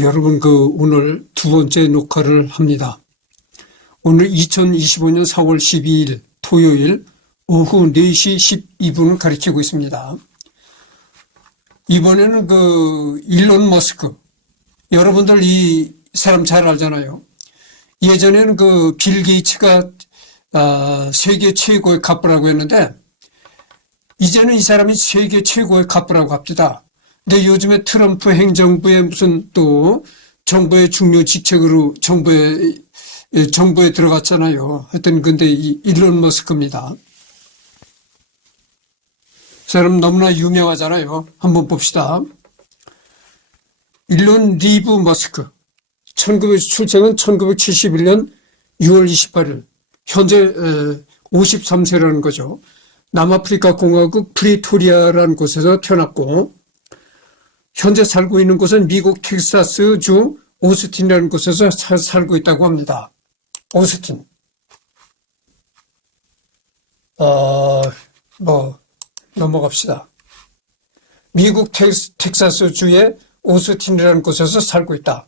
여러분, 오늘 두 번째 녹화를 합니다. 오늘 2025년 4월 12일 토요일 오후 4시 12분을 가리키고 있습니다. 이번에는 일론 머스크. 여러분들 이 사람 잘 알잖아요. 예전에는 빌 게이츠가 세계 최고의 갑부라고 했는데, 이제는 이 사람이 세계 최고의 갑부라고 합니다. 근데 요즘에 트럼프 행정부의 무슨 또 정부의 중요 직책으로 정부에 들어갔잖아요. 하여튼 근데 이 일론 머스크입니다. 사람 너무나 유명하잖아요. 한번 봅시다. 일론 리브 머스크. 출생은 1971년 6월 28일. 현재 53세라는 거죠. 남아프리카 공화국 프리토리아라는 곳에서 태어났고, 현재 살고 있는 곳은 미국 텍사스주 오스틴이라는 곳에서 살고 있다고 합니다. 오스틴. 넘어갑시다. 미국 텍사스주의 오스틴이라는 곳에서 살고 있다.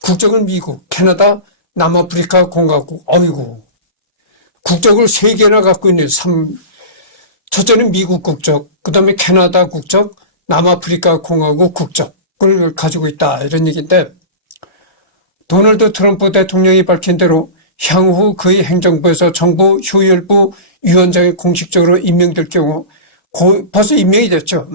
국적은 미국, 캐나다, 남아프리카 공화국. 어이구. 국적을 3개나 갖고 있네요. 첫째는 미국 국적, 그 다음에 캐나다 국적, 남아프리카 공화국 국적을 가지고 있다. 이런 얘기인데, 도널드 트럼프 대통령이 밝힌 대로 향후 그의 행정부에서 정부 효율부 위원장이 공식적으로 임명될 경우, 벌써 임명이 됐죠.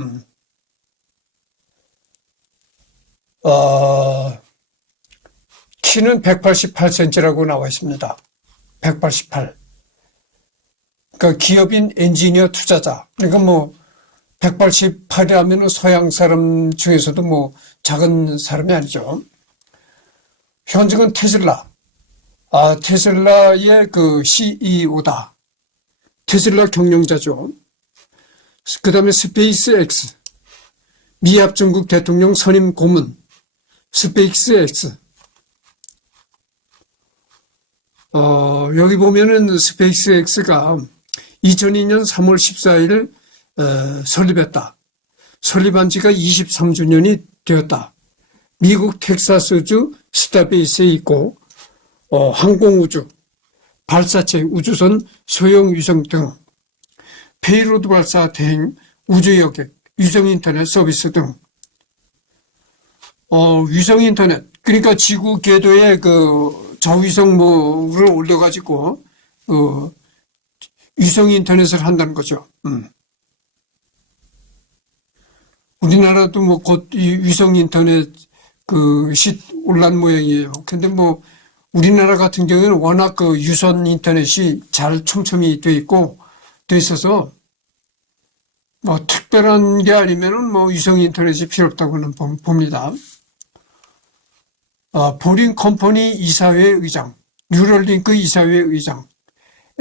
키는 188cm라고 나와 있습니다. 188. 그러니까 기업인 엔지니어 투자자. 그러니까 188이라면 서양 사람 중에서도 작은 사람이 아니죠. 현직은 테슬라. 테슬라의 CEO다. 테슬라 경영자죠. 그 다음에 스페이스X. 미합 중국 대통령 선임 고문. 스페이스X. 여기 보면은 스페이스X가 2002년 3월 14일 설립했다. 설립한 지가 23주년이 되었다. 미국 텍사스주 스타베이스에 있고, 항공우주, 발사체, 우주선, 소형 위성 등, 페이로드 발사, 대행, 우주여객, 위성인터넷 서비스 등, 위성인터넷, 그러니까 지구 궤도에 저위성을 올려가지고, 위성인터넷을 한다는 거죠. 우리나라도 곧 이 위성인터넷 올란 모양이에요. 근데 우리나라 같은 경우에는 워낙 유선 인터넷이 잘 촘촘히 돼 있어서, 특별한 게 아니면은 위성 인터넷이 필요 없다고는 봅니다. 보링 컴퍼니 이사회 의장, 뉴럴링크 이사회 의장,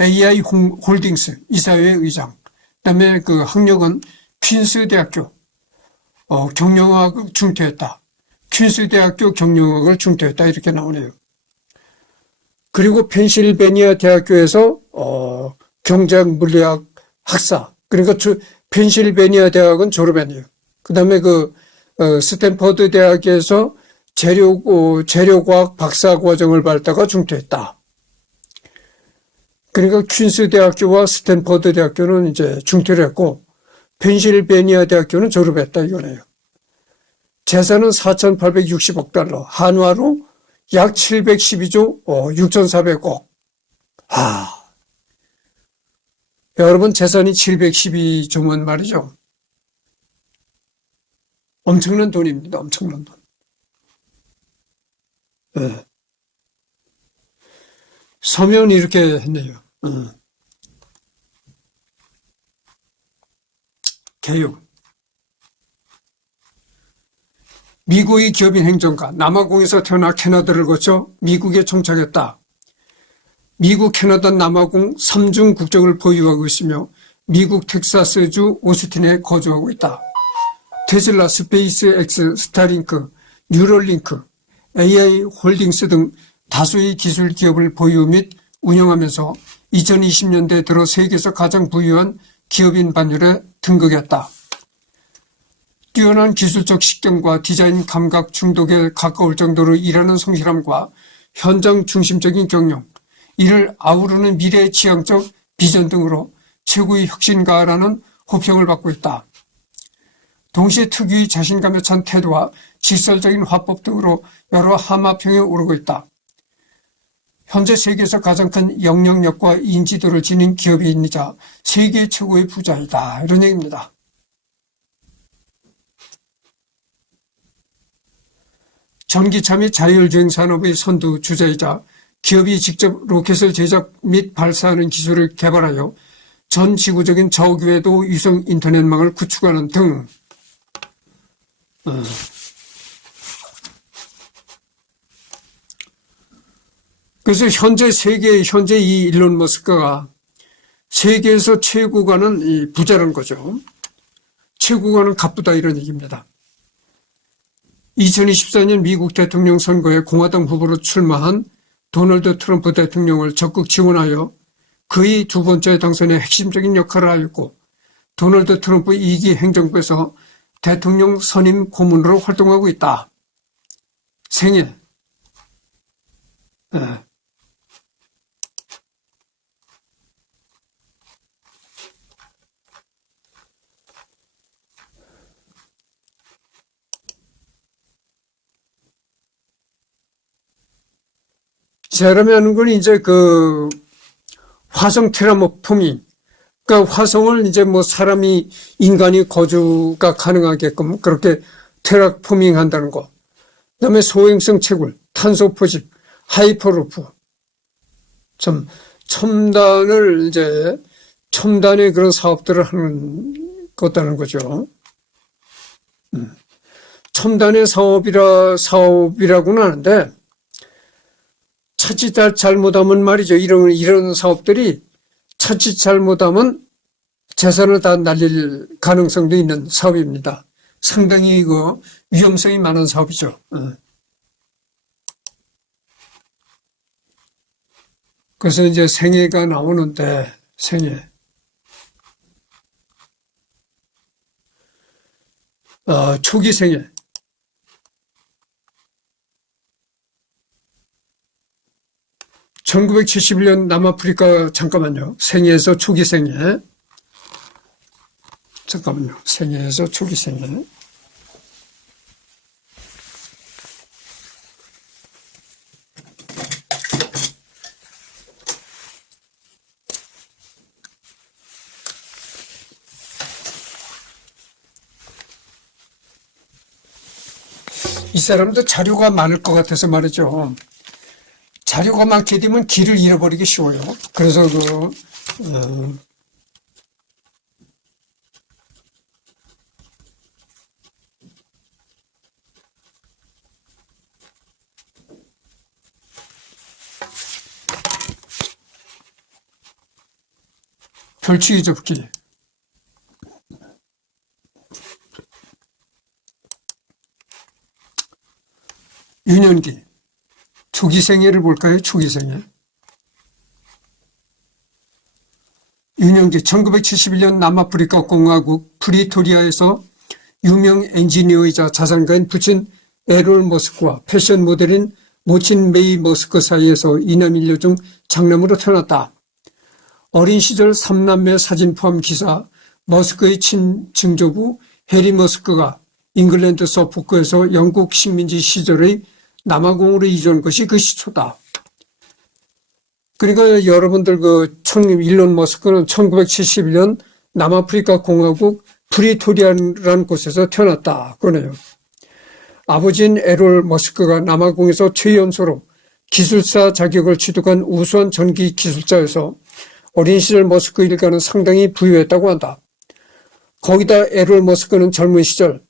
AI 홀딩스 이사회 의장, 그다음에 학력은 퀸스 대학교 경영학을 중퇴했다. 퀸스 대학교 경영학을 중퇴했다. 이렇게 나오네요. 그리고 펜실베니아 대학교에서 경제학 물리학 학사. 그러니까 펜실베니아 대학은 졸업했네요. 그다음에 스탠퍼드 대학에서 재료과학 박사 과정을 밟다가 중퇴했다. 그러니까 퀸스 대학교와 스탠퍼드 대학교는 이제 중퇴를 했고, 펜실베니아 대학교는 졸업했다 이거네요. 재산은 4,860억 달러, 한화로 약 712조 6,400억. 여러분, 재산이 712조면 말이죠. 엄청난 돈입니다. 엄청난 돈. 네. 서면 이렇게 했네요. 개요. 미국의 기업인 행정가, 남아공에서 태어나 캐나다를 거쳐 미국에 정착했다. 미국, 캐나다, 남아공 3중 국적을 보유하고 있으며 미국 텍사스주 오스틴에 거주하고 있다. 테슬라, 스페이스X, 스타링크, 뉴럴링크, AI 홀딩스 등 다수의 기술 기업을 보유 및 운영하면서 2020년대 들어 세계에서 가장 부유한 기업인 반열에 등극했다. 뛰어난 기술적 식견과 디자인 감각 중독에 가까울 정도로 일하는 성실함과 현장 중심적인 경영, 이를 아우르는 미래 지향적 비전 등으로 최고의 혁신가라는 호평을 받고 있다. 동시에 특유의 자신감에 찬 태도와 직설적인 화법 등으로 여러 하마평에 오르고 있다. 현재 세계에서 가장 큰 영향력과 인지도를 지닌 기업인이자 세계 최고의 부자이다. 이런 얘기입니다. 전기차 및 자율주행 산업의 선두 주자이자 기업이 직접 로켓을 제작 및 발사하는 기술을 개발하여 전 지구적인 저궤도 위성 인터넷망을 구축하는 등 그래서 현재 이 일론 머스크가 세계에서 최고가는 이 부자라는 거죠. 최고가는 갑부다 이런 얘기입니다. 2024년 미국 대통령 선거에 공화당 후보로 출마한 도널드 트럼프 대통령을 적극 지원하여 그의 두 번째 당선에 핵심적인 역할을 하였고 도널드 트럼프 2기 행정부에서 대통령 선임 고문으로 활동하고 있다. 생애. 그러면 건 이제 그 화성 테라포밍, 그러니까 화성을 이제 뭐 사람이 인간이 거주가 가능하게끔 그렇게 테라포밍 한다는 거. 그다음에 소행성 채굴, 탄소 포집, 하이퍼루프. 좀 첨단의 그런 사업들을 하는 것다는 거죠. 첨단의 사업이라고는 하는데 차칫 잘못하면 말이죠. 이런 사업들이 차칫 잘못하면 재산을 다 날릴 가능성도 있는 사업입니다. 상당히 위험성이 많은 사업이죠. 그래서 이제 생애가 나오는데, 생애. 초기 생애. (1971년) 남아프리카, 잠깐만요. 생애에서 초기 생애. 잠깐만요. 생애에서 초기 생애. 이 사람도 자료가 많을 것 같아서 말이죠. 자료가 많게 되면 길을 잃어버리기 쉬워요. 그래서 별치기 접기. 유년기. 초기 생애를 볼까요? 초기 생애. 유년기 1971년 남아프리카 공화국 프리토리아에서 유명 엔지니어이자 자산가인 부친 에롤 머스크와 패션 모델인 모친 메이 머스크 사이에서 이남일녀 중 장남으로 태어났다. 어린 시절 3남매 사진 포함 기사, 머스크의 친증조부 해리 머스크가 잉글랜드 서포크에서 영국 식민지 시절의 남아공으로 이주한 것이 그 시초다. 그러니까 여러분들 일론 머스크는 1971년 남아프리카 공화국 프리토리아라는 곳에서 태어났다. 그러네요. 아버지인 에롤 머스크가 남아공에서 최연소로 기술사 자격을 취득한 우수한 전기 기술자여서 어린 시절 머스크 일가는 상당히 부유했다고 한다. 거기다 에롤 머스크는 젊은 시절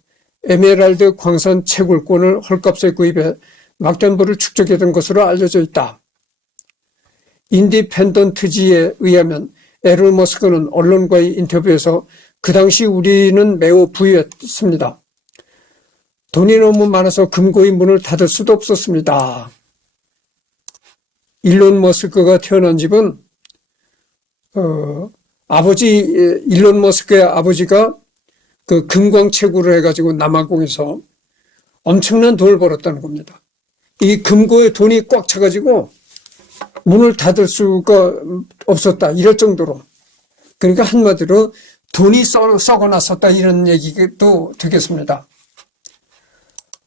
에메랄드 광산 채굴권을 헐값에 구입해 막대부를 축적했던 것으로 알려져 있다. 인디펜던트지에 의하면 에롤 머스크는 언론과의 인터뷰에서 그 당시 우리는 매우 부유했습니다. 돈이 너무 많아서 금고의 문을 닫을 수도 없었습니다. 일론 머스크가 태어난 집은 일론 머스크의 아버지가 그 금광채굴을 해가지고 남아공에서 엄청난 돈을 벌었다는 겁니다. 이 금고에 돈이 꽉 차가지고 문을 닫을 수가 없었다. 이럴 정도로. 그러니까 한마디로 돈이 썩어났었다. 이런 얘기도 되겠습니다.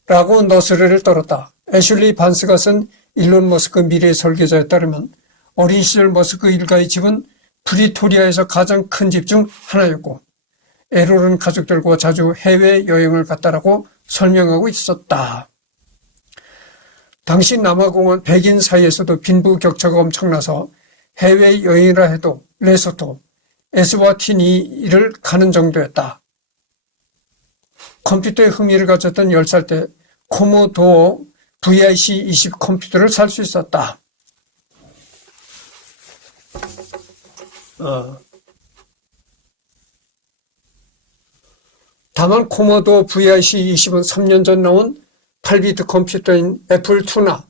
라고 너스레를 떨었다. 애슐리 반스가 쓴 일론 머스크 미래의 설계자에 따르면 어린 시절 머스크 일가의 집은 프리토리아에서 가장 큰 집 중 하나였고 에롤은 가족들과 자주 해외여행을 갔다라고 설명하고 있었다. 당시 남아공은 백인 사이에서도 빈부격차가 엄청나서 해외여행이라 해도 레소토, 에스와티니를 가는 정도였다. 컴퓨터에 흥미를 가졌던 10살 때 코모도어 VIC-20 컴퓨터를 살 수 있었다. 다만 코모도어 VIC-20은 3년 전 나온 8비트 컴퓨터인 애플2나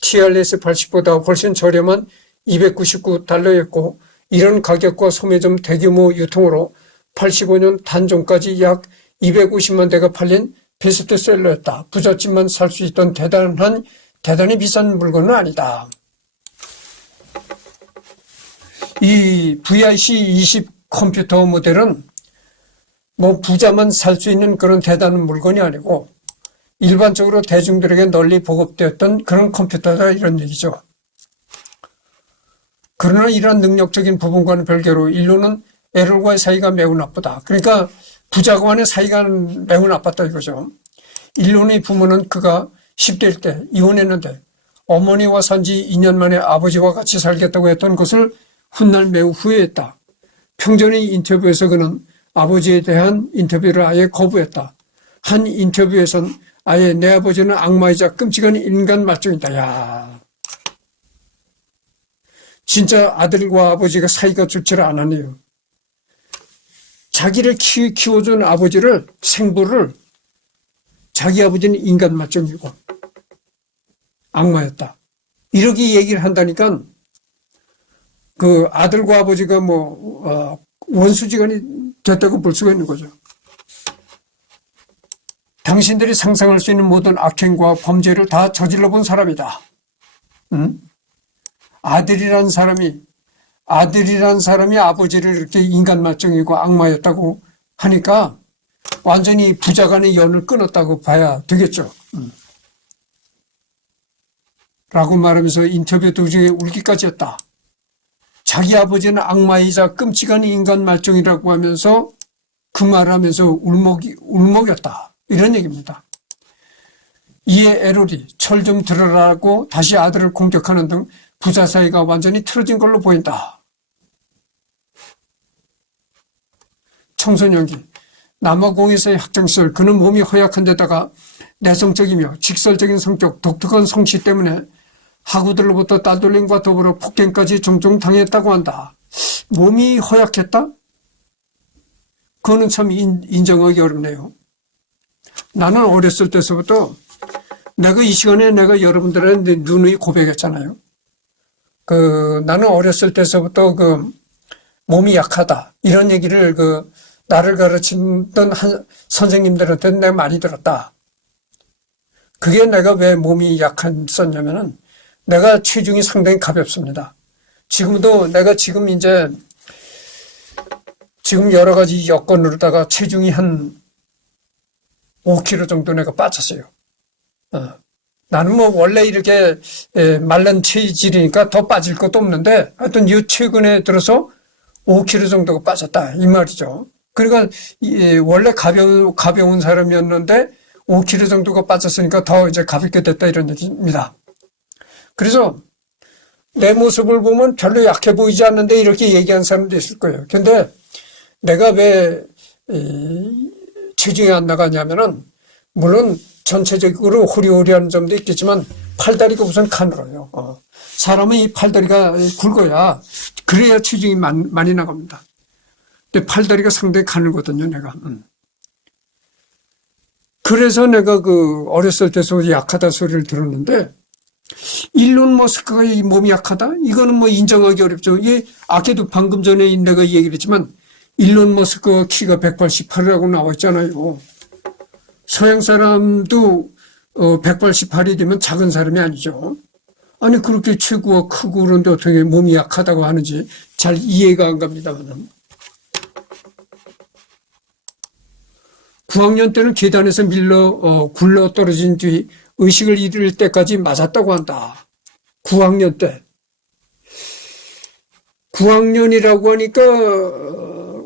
TRS-80보다 훨씬 저렴한 $299였고 이런 가격과 소매점 대규모 유통으로 85년 단종까지 약 250만 대가 팔린 베스트셀러였다. 부잣집만 살 수 있던 대단히 비싼 물건은 아니다. 이 VIC-20 컴퓨터 모델은 뭐 부자만 살 수 있는 그런 대단한 물건이 아니고 일반적으로 대중들에게 널리 보급되었던 그런 컴퓨터다 이런 얘기죠. 그러나 이러한 능력적인 부분과는 별개로 인류는 에롤과의 사이가 매우 나쁘다. 그러니까 부자간의 사이가 매우 나빴다 이거죠. 인론의 부모는 그가 10대일 때 이혼했는데 어머니와 산지 2년 만에 아버지와 같이 살겠다고 했던 것을 훗날 매우 후회했다. 평전의 인터뷰에서 그는 아버지에 대한 인터뷰를 아예 거부했다. 한 인터뷰에선 아예 내 아버지는 악마이자 끔찍한 인간 말종이다. 야, 진짜 아들과 아버지가 사이가 좋지를 않았네요. 자기를 키워준 아버지를 생부를 자기 아버지는 인간 말종이고 악마였다. 이렇게 얘기를 한다니까 그 아들과 아버지가 원수지간이 됐다고 볼 수가 있는 거죠. 당신들이 상상할 수 있는 모든 악행과 범죄를 다 저질러 본 사람이다. 아들이란 사람이 아버지를 이렇게 인간 말종이고 악마였다고 하니까 완전히 부자 간의 연을 끊었다고 봐야 되겠죠. 라고 말하면서 인터뷰 도중에 울기까지 했다. 자기 아버지는 악마이자 끔찍한 인간 말종이라고 하면서 그 말하면서 울먹였다. 이런 얘기입니다. 이에 에롤이 철 좀 들어라고 다시 아들을 공격하는 등 부자 사이가 완전히 틀어진 걸로 보인다. 청소년기 남아공에서의 학창시절 그는 몸이 허약한 데다가 내성적이며 직설적인 성격, 독특한 성씨 때문에 학우들로부터 따돌림과 더불어 폭행까지 종종 당했다고 한다. 몸이 허약했다? 그거는 참 인정하기 어렵네요. 나는 어렸을 때서부터 내가 이 시간에 내가 여러분들한테 누누이 고백했잖아요. 나는 어렸을 때서부터 몸이 약하다. 이런 얘기를 나를 가르치던 선생님들한테 내가 많이 들었다. 그게 내가 왜 몸이 약했었냐면은 내가 체중이 상당히 가볍습니다. 지금도 내가 지금 여러 가지 여건으로다가 체중이 한 5kg 정도 내가 빠졌어요. 나는 원래 이렇게 말른 체질이니까 더 빠질 것도 없는데 하여튼 최근에 들어서 5kg 정도가 빠졌다 이 말이죠. 그러니까 원래 가벼운 사람이었는데 5kg 정도가 빠졌으니까 더 이제 가볍게 됐다 이런 얘기입니다. 그래서 내 모습을 보면 별로 약해 보이지 않는데 이렇게 얘기하는 사람도 있을 거예요. 근데 내가 왜 체중이 안 나가냐면은 물론 전체적으로 호리호리한 점도 있겠지만 팔다리가 우선 가늘어요. 사람은 이 팔다리가 굵어야 그래야 체중이 많이 나갑니다. 근데 팔다리가 상당히 가늘거든요, 내가. 그래서 내가 어렸을 때서 약하다 소리를 들었는데 일론 머스크가 이 몸이 약하다? 이거는 인정하기 어렵죠. 아까도 방금 전에 내가 얘기를 했지만 일론 머스크가 키가 188이라고 나와 있잖아요. 서양 사람도 188이 되면 작은 사람이 아니죠. 아니 그렇게 체구가 크고 그런데 어떻게 몸이 약하다고 하는지 잘 이해가 안 갑니다만. 9학년 때는 계단에서 굴러 떨어진 뒤 의식을 잃을 때까지 맞았다고 한다. 9학년 때. 9학년이라고 하니까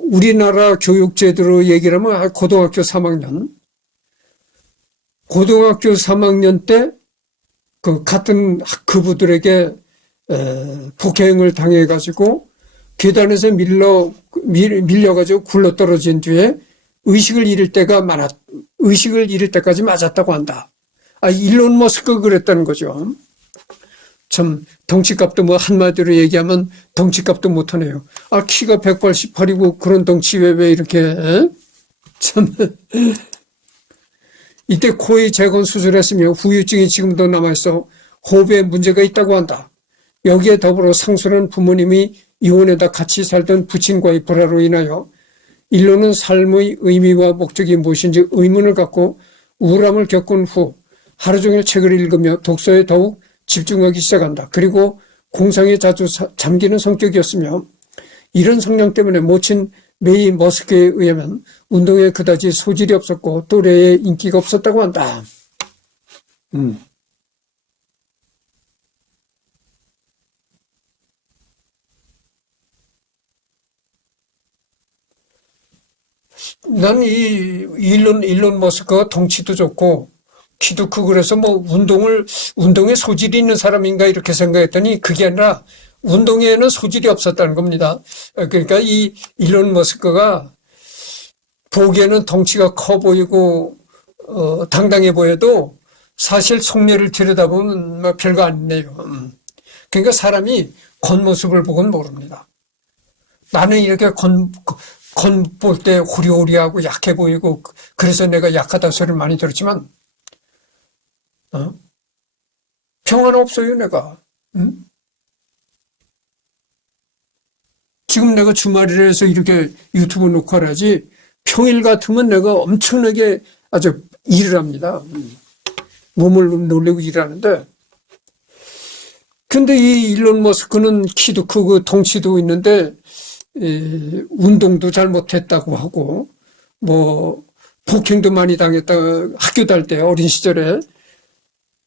우리나라 교육제도로 얘기를 하면 고등학교 3학년. 고등학교 3학년 때 그 같은 학부들에게 폭행을 당해가지고 계단에서 밀려가지고 굴러 떨어진 뒤에 의식을 잃을 때까지 맞았다고 한다. 일론 머스크가 그랬다는 거죠. 참 덩치값도 뭐 한마디로 얘기하면 덩치값도 못하네요. 키가 188이고 그런 덩치 왜 이렇게 참. 이때 코의 재건 수술했으며 후유증이 지금도 남아있어 호흡에 문제가 있다고 한다. 여기에 더불어 상수는 부모님이 이혼에다 같이 살던 부친과의 불화로 인하여 일론은 삶의 의미와 목적이 무엇인지 의문을 갖고 우울함을 겪은 후 하루 종일 책을 읽으며 독서에 더욱 집중하기 시작한다. 그리고 공상에 자주 잠기는 성격이었으며 이런 성향 때문에 모친 메이 머스크에 의하면 운동에 그다지 소질이 없었고 또래에 인기가 없었다고 한다. 난 이 일론 머스크가 덩치도 좋고 키도 크고 그래서 뭐 운동에 소질이 있는 사람인가 이렇게 생각했더니 그게 아니라 운동에는 소질이 없었다는 겁니다. 그러니까 이 일론 머스크가 보기에는 덩치가 커 보이고 당당해 보여도 사실 속내를 들여다보면 뭐 별거 아니네요. 그러니까 사람이 겉모습을 보고는 모릅니다. 나는 이렇게 볼 때 호리호리하고 약해 보이고 그래서 내가 약하다는 소리를 많이 들었지만 평화는 없어요 내가. 지금 내가 주말이라서 이렇게 유튜브 녹화를 하지 평일 같으면 내가 엄청나게 아주 일을 합니다. 몸을 놀리고 일하는데 근데 이 일론 머스크는 키도 크고 덩치도 있는데 운동도 잘 못했다고 하고 뭐 폭행도 많이 당했다. 학교 다닐 때 어린 시절에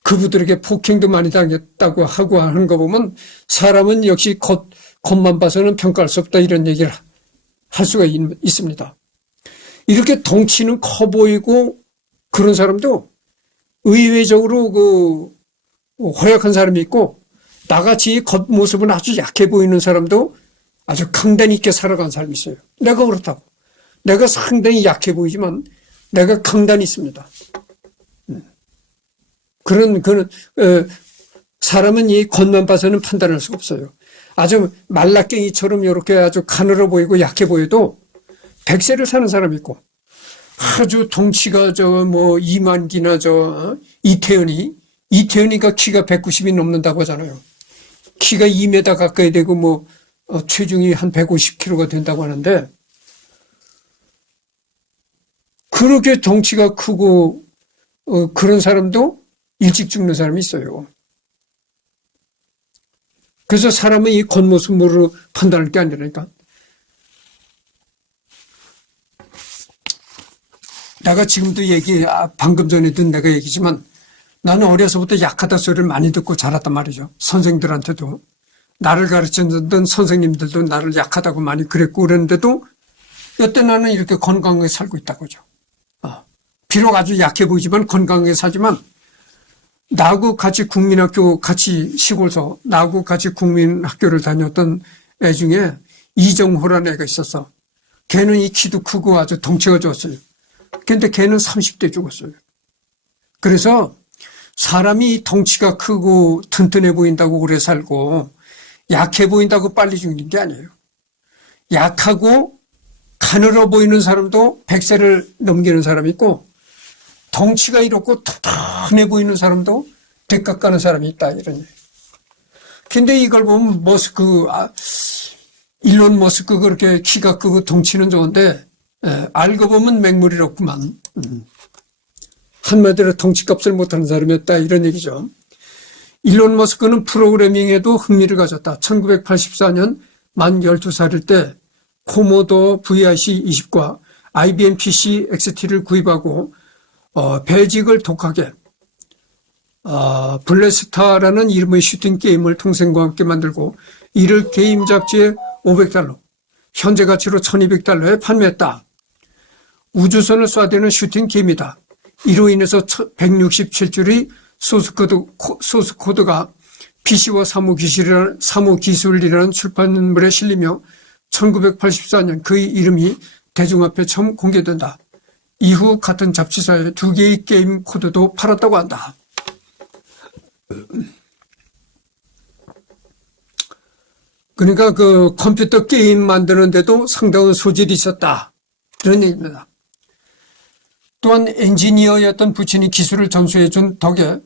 그분들에게 폭행도 많이 당했다고 하고 하는 거 보면 사람은 역시 겉만 봐서는 평가할 수 없다 이런 얘기를 할 수가 있습니다. 이렇게 덩치는 커 보이고 그런 사람도 의외적으로 허약한 사람이 있고 나같이 겉모습은 아주 약해 보이는 사람도 아주 강단 있게 살아간 사람이 있어요. 내가 그렇다고. 내가 상당히 약해 보이지만 내가 강단이 있습니다. 그런 사람은 이 겉만 봐서는 판단할 수가 없어요. 아주 말라깽이처럼 이렇게 아주 가늘어 보이고 약해 보여도 100세를 사는 사람이 있고 아주 덩치가 이만기나 이태현이가 키가 190이 넘는다고 하잖아요. 키가 2m 가까이 되고 체중이 한 150kg가 된다고 하는데 그렇게 덩치가 크고 그런 사람도 일찍 죽는 사람이 있어요. 그래서 사람은 이 겉모습으로 판단할 게 아니라니까. 내가 지금도 방금 전에도 내가 얘기지만 나는 어려서부터 약하다 소리를 많이 듣고 자랐단 말이죠. 선생들한테도. 나를 가르쳤던 선생님들도 나를 약하다고 많이 그랬고 그랬는데도 여태 나는 이렇게 건강하게 살고 있다고죠. 비록 아주 약해 보이지만 건강하게 살지만 나하고 같이 시골서 나하고 같이 국민학교를 다녔던 애 중에 이정호라는 애가 있었어. 걔는 이 키도 크고 아주 덩치가 좋았어요. 근데 걔는 30대 죽었어요. 그래서 사람이 덩치가 크고 튼튼해 보인다고 오래 살고 약해 보인다고 빨리 죽는 게 아니에요. 약하고 가늘어 보이는 사람도 100세를 넘기는 사람이 있고 덩치가 이렇고 튼튼해 보이는 사람도 대가 가는 사람이 있다 이런 얘기예요. 근데 이걸 보면 일론 머스크 그렇게 키가 크고 덩치는 좋은데 알고 보면 맹물이었구만. 한마디로 덩치값을 못하는 사람이었다 이런 얘기죠. 일론 머스크는 프로그래밍에도 흥미를 가졌다. 1984년 만 12살일 때 코모도 VIC-20과 IBM PC XT를 구입하고 배직을 독하게 블래스타라는 이름의 슈팅 게임을 동생과 함께 만들고 이를 게임 잡지에 $500, 현재 가치로 $1200에 판매했다. 우주선을 쏴대는 슈팅 게임이다. 이로 인해서 167줄의 소스 코드가 PC와 사무기술이라는 출판물에 실리며 1984년 그의 이름이 대중 앞에 처음 공개된다. 이후 같은 잡지사에 2개의 게임 코드도 팔았다고 한다. 그러니까 그 컴퓨터 게임 만드는데도 상당한 소질이 있었다. 그런 얘기입니다. 또한 엔지니어였던 부친이 기술을 전수해준 덕에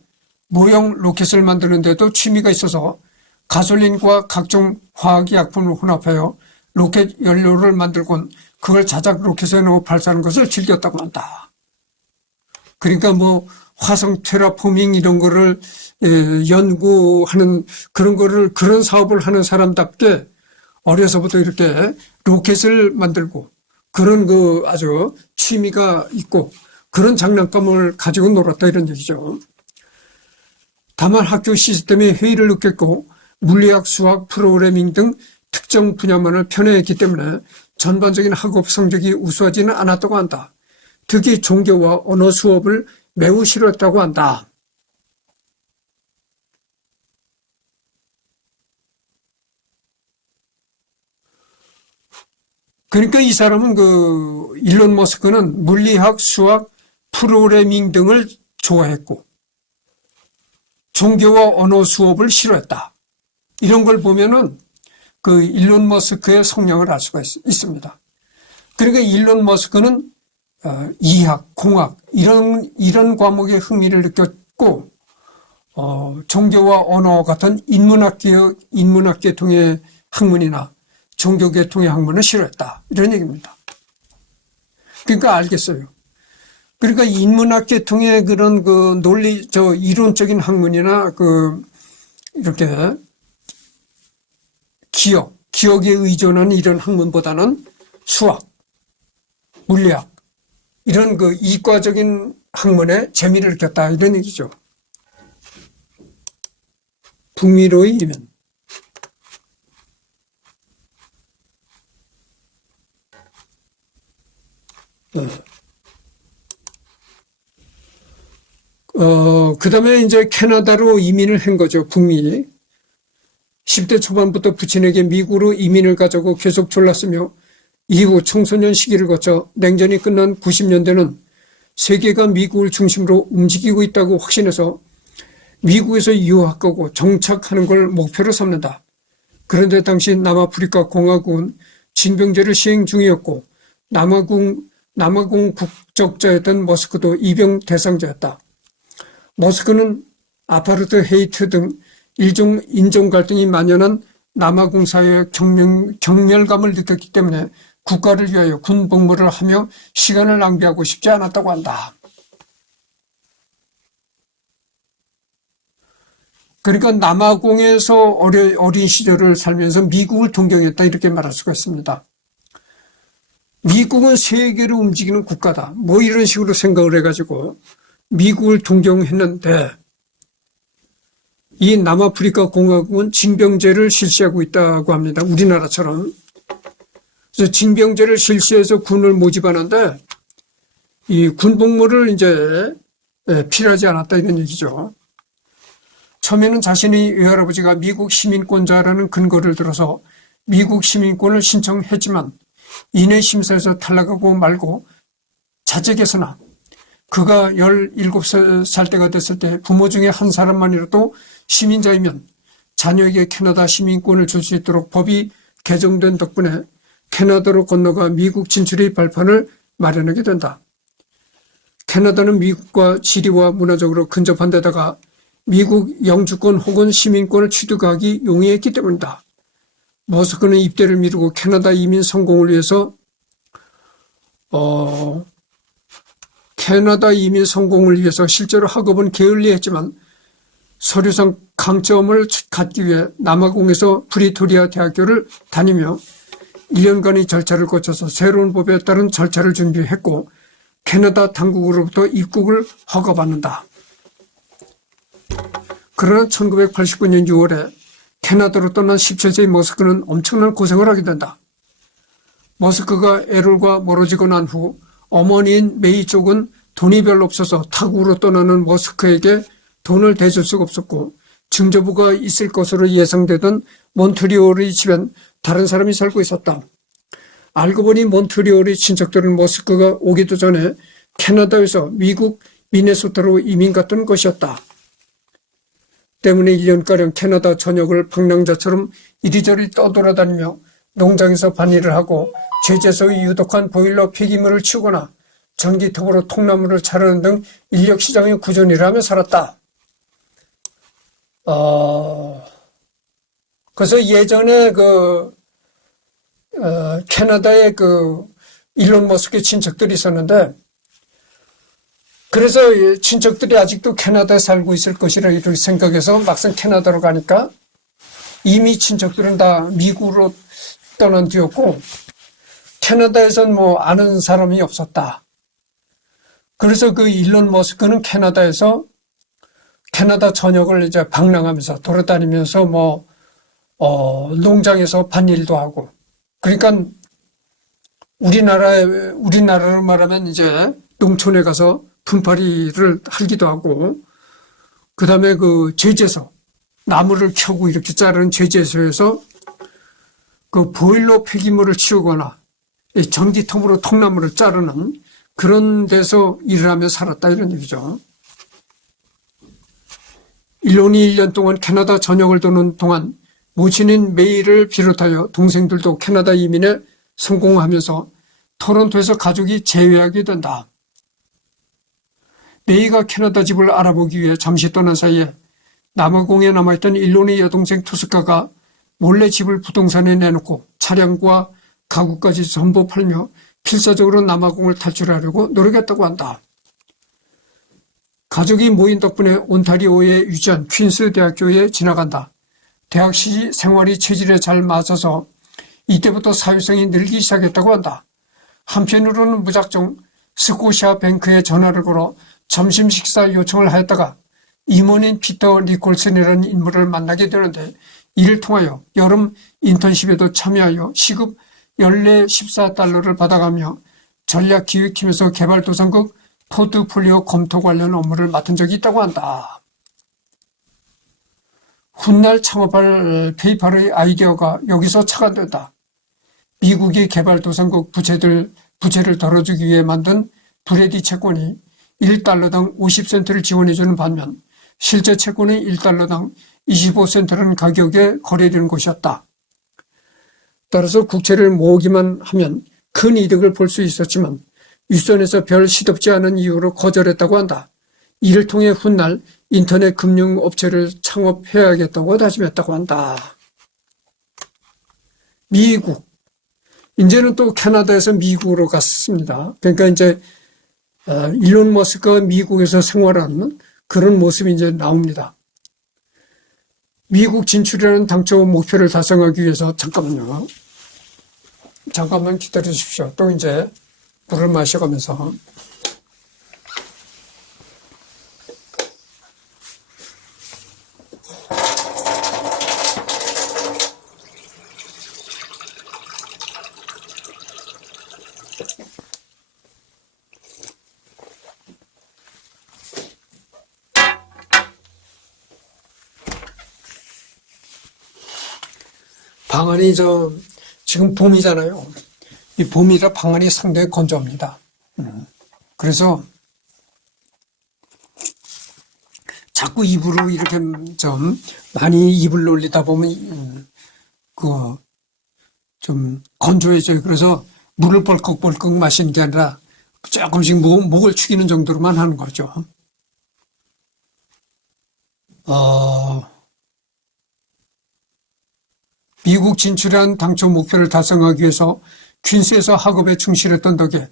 모형 로켓을 만드는데도 취미가 있어서 가솔린과 각종 화학약품을 혼합하여 로켓 연료를 만들곤 그걸 자작 로켓에 넣어 발사하는 것을 즐겼다고 한다. 그러니까 뭐 화성 테라포밍 이런 거를 연구하는 그런 사업을 하는 사람답게 어려서부터 이렇게 로켓을 만들고 그런 그 아주 취미가 있고 그런 장난감을 가지고 놀았다 이런 얘기죠. 다만 학교 시스템에 회의를 느꼈고 물리학, 수학, 프로그래밍 등 특정 분야만을 편애했기 때문에 전반적인 학업 성적이 우수하지는 않았다고 한다. 특히 종교와 언어 수업을 매우 싫어했다고 한다. 그러니까 이 사람은 일론 머스크는 물리학, 수학, 프로그래밍 등을 좋아했고 종교와 언어 수업을 싫어했다. 이런 걸 보면은 일론 머스크의 성향을 알 수가 있습니다. 그러니까 일론 머스크는 이학, 공학 이런 과목에 흥미를 느꼈고 종교와 언어 같은 인문학 계통의 학문이나 종교 계통의 학문은 싫어했다. 이런 얘기입니다. 그러니까 알겠어요. 그러니까 인문학 계통의 그런 이론적인 학문이나 이렇게 기억에 의존하는 이런 학문보다는 수학, 물리학, 이런 이과적인 학문에 재미를 느꼈다. 이런 얘기죠. 북미로의 이면. 그 다음에 이제 캐나다로 이민을 한 거죠. 북미. 10대 초반부터 부친에게 미국으로 이민을 가자고 계속 졸랐으며 이후 청소년 시기를 거쳐 냉전이 끝난 90년대는 세계가 미국을 중심으로 움직이고 있다고 확신해서 미국에서 유학하고 정착하는 걸 목표로 삼는다. 그런데 당시 남아프리카 공화국은 징병제를 시행 중이었고 남아공 국적자였던 머스크도 입영 대상자였다. 머스크는 아파르트 헤이트 등 일종 인종 갈등이 만연한 남아공 사회의 경멸감을 느꼈기 때문에 국가를 위하여 군 복무를 하며 시간을 낭비하고 싶지 않았다고 한다. 그러니까 남아공에서 어린 시절을 살면서 미국을 동경했다 이렇게 말할 수가 있습니다. 미국은 세계를 움직이는 국가다. 뭐 이런 식으로 생각을 해가지고 미국을 동경했는데 이 남아프리카 공화국은 징병제를 실시하고 있다고 합니다. 우리나라처럼. 그래서 징병제를 실시해서 군을 모집하는데 이 군복무를 이제 필요하지 않았다 이런 얘기죠. 처음에는 자신의 외할아버지가 미국 시민권자라는 근거를 들어서 미국 시민권을 신청했지만 이내 심사에서 탈락하고 말고 자택에서나 그가 17살 때가 됐을 때 부모 중에 한 사람만이라도 시민자이면 자녀에게 캐나다 시민권을 줄 수 있도록 법이 개정된 덕분에 캐나다로 건너가 미국 진출의 발판을 마련하게 된다. 캐나다는 미국과 지리와 문화적으로 근접한 데다가 미국 영주권 혹은 시민권을 취득하기 용이했기 때문이다. 머스크는 입대를 미루고 캐나다 이민 성공을 위해서 캐나다 이민 성공을 위해서 실제로 학업은 게을리했지만 서류상 강점을 갖기 위해 남아공에서 프리토리아 대학교를 다니며 1년간의 절차를 거쳐서 새로운 법에 따른 절차를 준비했고 캐나다 당국으로부터 입국을 허가받는다. 그러나 1989년 6월에 캐나다로 떠난 17세의 머스크는 엄청난 고생을 하게 된다. 머스크가 에롤과 멀어지고 난 후 어머니인 메이 쪽은 돈이 별로 없어서 타국으로 떠나는 머스크에게 돈을 대줄 수가 없었고 증조부가 있을 것으로 예상되던 몬트리올의 집엔 다른 사람이 살고 있었다. 알고 보니 몬트리올의 친척들은 머스크가 오기도 전에 캐나다에서 미국 미네소타로 이민 갔던 것이었다. 때문에 1년가량 캐나다 전역을 방랑자처럼 이리저리 떠돌아다니며 농장에서 밭일을 하고 제재소의 유독한 보일러 폐기물을 치우거나 전기통으로 통나무를 자르는 등 인력시장의 구전일을 하며 살았다. 그래서 예전에 캐나다에 일론 머스크의 친척들이 있었는데, 그래서 친척들이 아직도 캐나다에 살고 있을 것이라 이렇게 생각해서 막상 캐나다로 가니까 이미 친척들은 다 미국으로 떠난 뒤였고, 캐나다에선 뭐 아는 사람이 없었다. 그래서 일론 머스크는 캐나다에서 캐나다 전역을 이제 방랑하면서 돌아다니면서 농장에서 밭일도 하고, 그러니까 우리나라로 말하면 이제 농촌에 가서 분파리를 하기도 하고, 그 다음에 제재소, 나무를 켜고 이렇게 자르는 제재소에서 보일러 폐기물을 치우거나 전기통으로 통나무를 자르는 그런 데서 일을 하며 살았다, 이런 얘기죠. 일론이 1년 동안 캐나다 전역을 도는 동안 모친인 메이를 비롯하여 동생들도 캐나다 이민에 성공하면서 토론토에서 가족이 재회하게 된다. 메이가 캐나다 집을 알아보기 위해 잠시 떠난 사이에 남아공에 남아있던 일론의 여동생 토스카가 몰래 집을 부동산에 내놓고 차량과 가구까지 전부 팔며 필사적으로 남아공을 탈출하려고 노력했다고 한다. 가족이 모인 덕분에 온타리오에 위치한 퀸스 대학교에 지나간다. 대학 생활이 체질에 잘 맞아서 이때부터 사회성이 늘기 시작했다고 한다. 한편으로는 무작정 스코시아 뱅크에 전화를 걸어 점심 식사 요청을 하였다가 임원인 피터 니콜슨이라는 인물을 만나게 되는데, 이를 통하여 여름 인턴십에도 참여하여 시급 연례 14달러를 받아가며 전략기획팀에서 개발도상국 포트폴리오 검토 관련 업무를 맡은 적이 있다고 한다. 훗날 창업할 페이팔의 아이디어가 여기서 착안된다. 미국이 개발도상국 부채를 덜어주기 위해 만든 브레디 채권이 1달러당 50센트를 지원해주는 반면 실제 채권이 1달러당 25센트라는 가격에 거래되는 것이었다. 따라서 국채를 모으기만 하면 큰 이득을 볼 수 있었지만 윗선에서 별 시덥지 않은 이유로 거절했다고 한다. 이를 통해 훗날 인터넷 금융업체를 창업해야겠다고 다짐했다고 한다. 미국. 이제는 또 캐나다에서 미국으로 갔습니다. 그러니까 이제 일론 머스크가 미국에서 생활하는 그런 모습이 이제 나옵니다. 미국 진출이라는 당초 목표를 달성하기 위해서 잠깐만 기다려 주십시오. 또 이제 물을 마셔가면서. 방안이 지금 봄이잖아요. 이 봄이라 방안이 상당히 건조합니다. 그래서 자꾸 입으로 이렇게 많이 입을 올리다 보면 좀 건조해져요. 그래서 물을 벌컥벌컥 마시는 게 아니라 조금씩 목을 축이는 정도로만 하는 거죠. 미국 진출한 당초 목표를 달성하기 위해서 퀸스에서 학업에 충실했던 덕에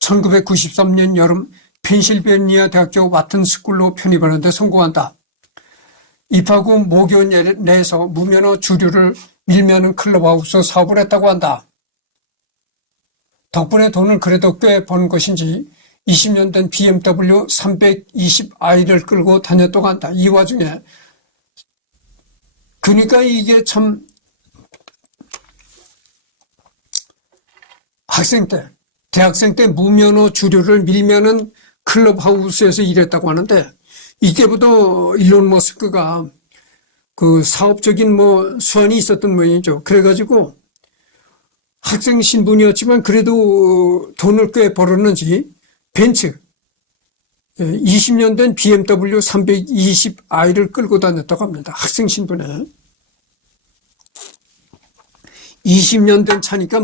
1993년 여름 펜실베니아 대학교 와튼 스쿨로 편입하는 데 성공한다. 입학 후 모교 내에서 무면허 주류를 밀면은 클럽하우스 사업을 했다고 한다. 덕분에 돈을 그래도 꽤 번 것인지 20년 된 BMW 320i를 끌고 다녔다고 한다. 이 와중에 그러니까 이게 참 학생 때, 대학생 때 무면허 주류를 밀면은 클럽하우스에서 일했다고 하는데 이때부터 일론 머스크가 그 사업적인 수완이 있었던 모양이죠. 그래가지고 학생 신분이었지만 그래도 돈을 꽤 벌었는지 벤츠 20년 된 BMW 320i를 끌고 다녔다고 합니다. 학생 신분에. 20년 된 차니까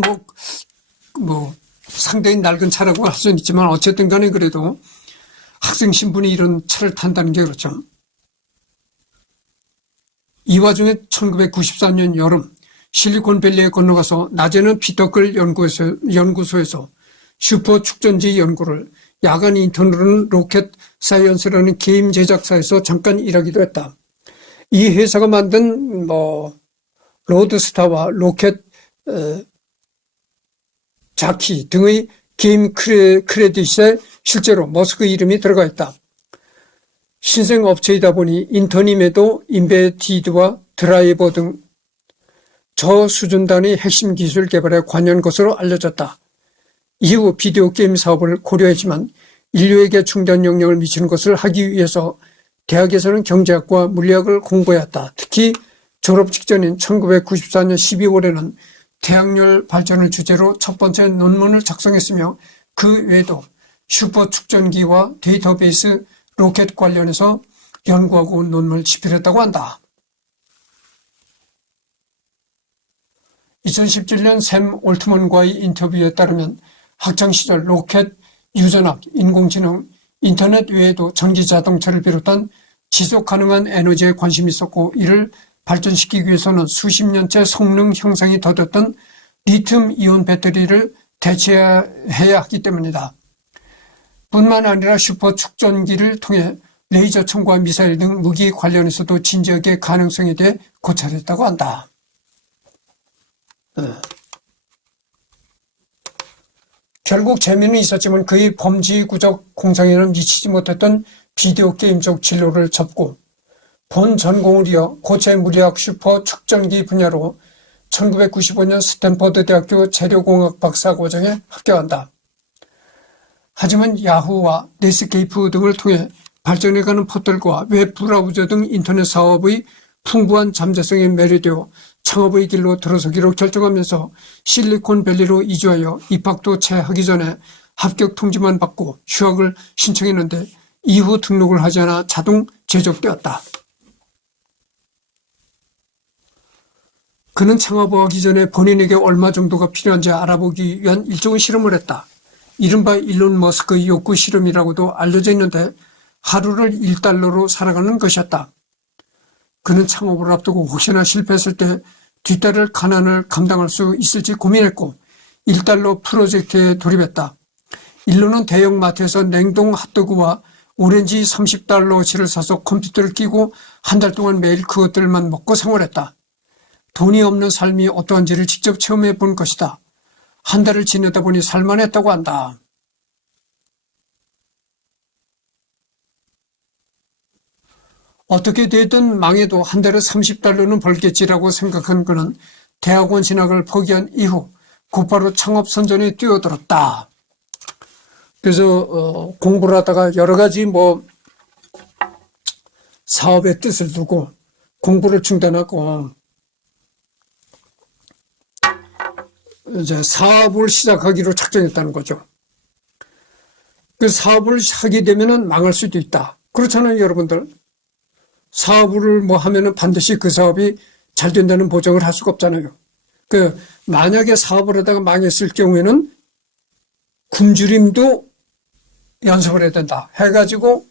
상당히 낡은 차라고 할 수는 있지만 어쨌든 간에 그래도 학생 신분이 이런 차를 탄다는 게 그렇죠. 이 와중에 1994년 여름 실리콘밸리에 건너가서 낮에는 피터클 연구소에서 슈퍼 축전지 연구를, 야간 인턴으로는 로켓 사이언스라는 게임 제작사에서 잠깐 일하기도 했다. 이 회사가 만든 로드스타와 로켓 자키 등의 게임 크레딧에 실제로 머스크 이름이 들어가 있다. 신생 업체이다 보니 인턴임에도 인베티드와 드라이버 등 저수준 단위 핵심 기술 개발에 관여한 것으로 알려졌다. 이후 비디오 게임 사업을 고려했지만 인류에게 중대한 영향을 미치는 것을 하기 위해서 대학에서는 경제학과 물리학을 공부했다. 특히 졸업 직전인 1994년 12월에는 태양열 발전을 주제로 첫 번째 논문을 작성했으며 그 외에도 슈퍼 축전기와 데이터베이스 로켓 관련해서 연구하고 온 논문을 집필했다고 한다. 2017년 샘 올트먼과의 인터뷰에 따르면 학창시절 로켓, 유전학, 인공지능, 인터넷 외에도 전기 자동차를 비롯한 지속 가능한 에너지에 관심이 있었고 이를 발전시키기 위해서는 수십 년째 성능 향상이 더뎠던 리튬 이온 배터리를 대체해야 하기 때문이다. 뿐만 아니라 슈퍼 축전기를 통해 레이저 청과 미사일 등 무기 관련해서도 진지하게 가능성에 대해 고찰했다고 한다. 결국 재미는 있었지만 그의 범지구적 공상에는 미치지 못했던 비디오 게임적 진로를 접고 본 전공을 이어 고체 물리학 슈퍼 축전기 분야로 1995년 스탠퍼드 대학교 재료공학 박사과정에 합격한다. 하지만 야후와 넷스케이프 등을 통해 발전해가는 포털과 웹 브라우저 등 인터넷 사업의 풍부한 잠재성에 매료되어 창업의 길로 들어서기로 결정하면서 실리콘밸리로 이주하여 입학도 채 하기 전에 합격 통지만 받고 휴학을 신청했는데 이후 등록을 하지 않아 자동 제적되었다. 그는 창업하기 전에 본인에게 얼마 정도가 필요한지 알아보기 위한 일종의 실험을 했다. 이른바 일론 머스크의 욕구 실험이라고도 알려져 있는데 하루를 1달러로 살아가는 것이었다. 그는 창업을 앞두고 혹시나 실패했을 때 뒤따를 가난을 감당할 수 있을지 고민했고 1달러 프로젝트에 돌입했다. 일론은 대형 마트에서 냉동 핫도그와 오렌지 30달러치를 사서 컴퓨터를 끼고 한 달 동안 매일 그것들만 먹고 생활했다. 돈이 없는 삶이 어떠한지를 직접 체험해 본 것이다. 한 달을 지내다 보니 살만했다고 한다. 어떻게 되든 망해도 한 달에 30달러는 벌겠지라고 생각한 그는 대학원 진학을 포기한 이후 곧바로 창업 선전에 뛰어들었다. 그래서 공부를 하다가 여러 가지 사업의 뜻을 두고 공부를 중단하고 이제 사업을 시작하기로 작정했다는 거죠. 그 사업을 하게 되면은 망할 수도 있다. 그렇잖아요, 여러분들. 사업을 하면은 반드시 그 사업이 잘 된다는 보장을 할 수가 없잖아요. 만약에 사업을 하다가 망했을 경우에는 굶주림도 연습을 해야 된다. 해가지고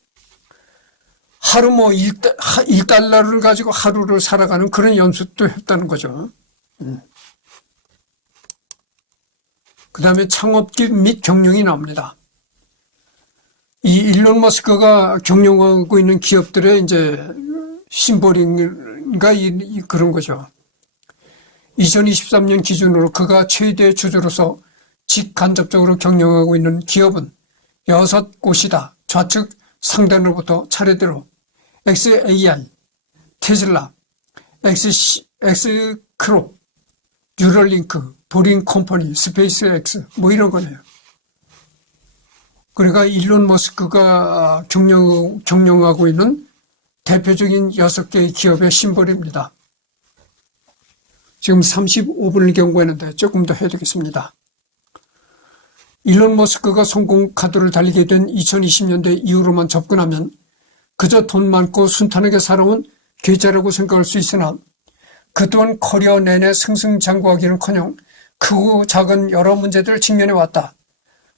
하루 1달러를 가지고 하루를 살아가는 그런 연습도 했다는 거죠. 그 다음에 창업기 및 경영이 나옵니다. 이 일론 머스크가 경영하고 있는 기업들의 이제 심볼인가 그런 거죠. 2023년 기준으로 그가 최대 주주로서 직간접적으로 경영하고 있는 기업은 6곳이다. 좌측 상단으로부터 차례대로 XAI, 테슬라, X크롭, 뉴럴링크, 보링 컴퍼니, 스페이스X 뭐 이런 거네요. 그러니까 일론 머스크가 경영하고 있는 대표적인 6개의 기업의 심볼입니다. 지금 35분을 경고했는데 조금 더 해야 되겠습니다. 일론 머스크가 성공 카드를 달리게 된 2020년대 이후로만 접근하면 그저 돈 많고 순탄하게 살아온 계좌라고 생각할 수 있으나 그동안 커리어 내내 승승장구하기는커녕 크고 작은 여러 문제들을 직면해 왔다.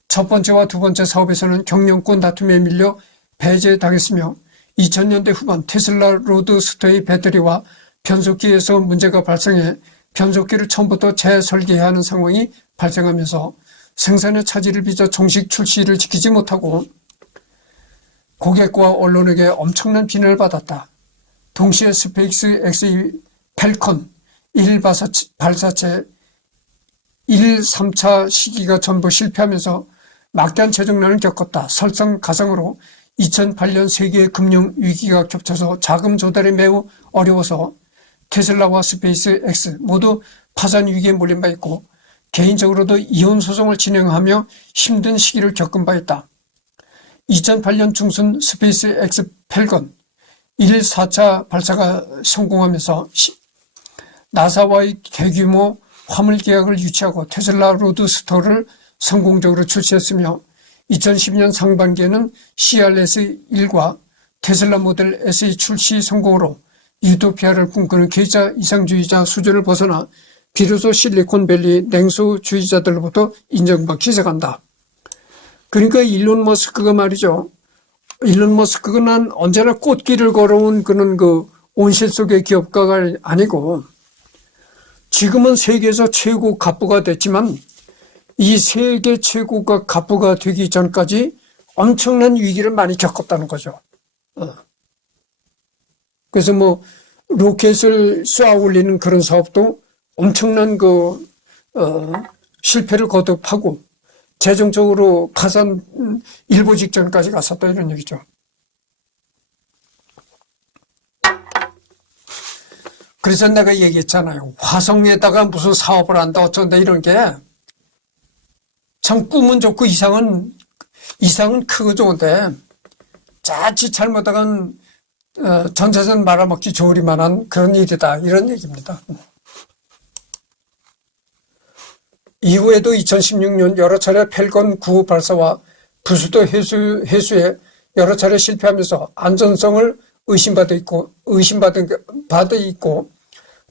첫 번째와 두 번째 사업에서는 경영권 다툼에 밀려 배제당했으며 2000년대 후반 테슬라 로드스터의 배터리와 변속기에서 문제가 발생해 변속기를 처음부터 재설계해야 하는 상황이 발생하면서 생산의 차질을 빚어 정식 출시를 지키지 못하고 고객과 언론에게 엄청난 비난을 받았다. 동시에 스페이스 X의 펠컨 1 발사체 1, 3차 시기가 전부 실패하면서 막대한 재정난을 겪었다. 설상가상으로 2008년 세계 금융 위기가 겹쳐서 자금 조달이 매우 어려워서 테슬라와 스페이스 X 모두 파산 위기에 몰린 바 있고 개인적으로도 이혼 소송을 진행하며 힘든 시기를 겪은 바 있다. 2008년 중순 스페이스 X 펠건 1, 4차 발사가 성공하면서 나사와의 대규모 화물 계약을 유치하고 테슬라 로드스터를 성공적으로 출시했으며 2012년 상반기에는 CRS1과 테슬라 모델 S의 출시 성공으로 유토피아를 꿈꾸는 계좌 이상주의자 수준을 벗어나 비로소 실리콘밸리 냉소주의자들로부터 인정받기 시작한다. 그러니까 일론 머스크가 말이죠. 일론 머스크는 언제나 꽃길을 걸어온 그런 온실 속의 기업가가 아니고 지금은 세계에서 최고 갑부가 됐지만 이 세계 최고가 갑부가 되기 전까지 엄청난 위기를 많이 겪었다는 거죠. 그래서 로켓을 쏘아 올리는 그런 사업도 엄청난 실패를 거듭하고 재정적으로 가산 일보 직전까지 갔었다 이런 얘기죠. 그래서 내가 얘기했잖아요. 화성에다가 무슨 사업을 한다 어쩐다 이런 게 참 꿈은 좋고 이상은 크고 좋은데 자칫 잘못하면 전재산 말아먹기 좋으리만한 그런 일이다 이런 얘기입니다. 이후에도 2016년 여러 차례 펠건 9 발사와 부수도 회수에 여러 차례 실패하면서 안전성을 의심받아 있고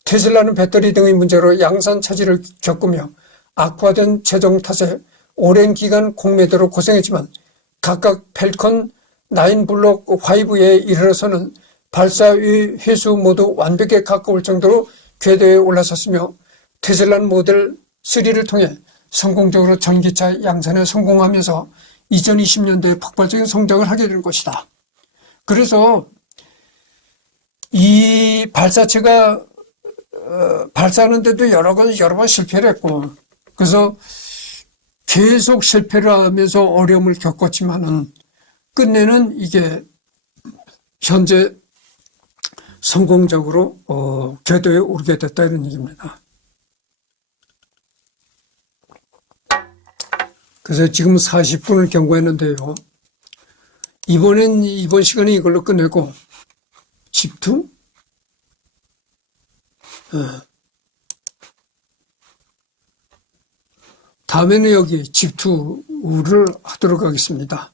테슬라는 배터리 등의 문제로 양산 차질을 겪으며 악화된 재정 탓에 오랜 기간 공매도로 고생했지만 각각 펠컨 9 블록 5에 이르러서는 발사 회수 모두 완벽에 가까울 정도로 궤도에 올라섰으며 테슬라는 모델 3를 통해 성공적으로 전기차 양산에 성공하면서 2020년대에 폭발적인 성장을 하게 된 것이다. 그래서 이 발사체가 발사하는데도 여러 번 실패를 했고 그래서 계속 실패를 하면서 어려움을 겪었지만은 끝내는 이게 현재 성공적으로 궤도에 오르게 됐다 이런 얘기입니다. 그래서 지금 40분을 경고했는데요. 이번 시간에 이걸로 끝내고 집투? 다음에는 여기 집투를 하도록 하겠습니다.